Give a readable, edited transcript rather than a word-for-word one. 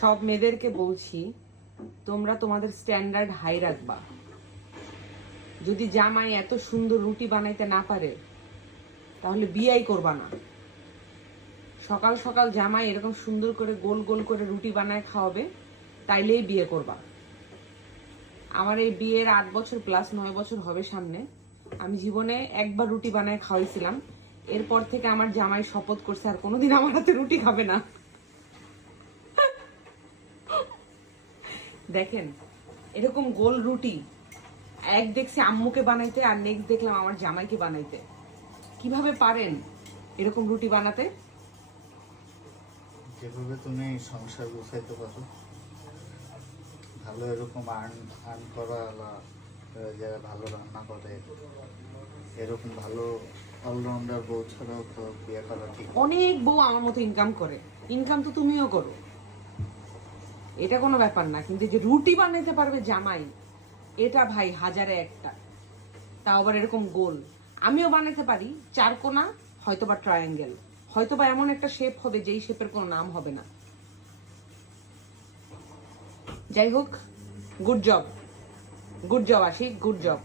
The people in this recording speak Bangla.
সব মেয়েদেরকে বলছি, তোমরা তোমাদের স্ট্যান্ডার্ড হাই রাখবা। যদি জামাই এত সুন্দর রুটি বানাইতে না পারে তাহলে বিয়েই করবা না। সকাল সকাল জামাই এরকম সুন্দর করে গোল গোল করে রুটি বানায় খাওয়াবে, তাইলেই বিয়ে করবা। আমার এই বিয়ের 8 বছর প্লাস 9 বছর হবে সামনে, আমি জীবনে একবার রুটি বানায় খাওয়াইছিলাম। এরপর থেকে আমার জামাই শপথ করছে আর কোনোদিন আমার হাতে রুটি খাবে না। দেখেন এরকম গোল রুটি এক দেখছি আম্মুকে বানাইতে, আর নেক্সট দেখলাম আমার জামাইকে বানাইতে। কিভাবে পারেন এরকম রুটি বানাতে? যেভাবে তুমি সংসার গুছাইতে পারো, ভালো এরকম আর্ন করা, যারা ভালো রান্না করে, এরকম ভালো অলরাউন্ডার বউ ছাড়াও তো বিয়ে করা ঠিক। অনেক বউ আমার মতো ইনকাম করে, ইনকাম তো তুমিও করো, এটা কোনো ব্যাপার না। কিন্তু যে রুটি বানাইতে পারবে জামাই, এটা ভাই হাজারে একটা, তাও আবার এরকম গোল। আমিও বানাইতে পারি চারকোনা, হয়তোবা ট্রায়াঙ্গেল, হয়তোবা এমন একটা শেপ হবে যেই শেপের কোনো নাম হবে না। যাই হোক, good job, good job Ashik, good job.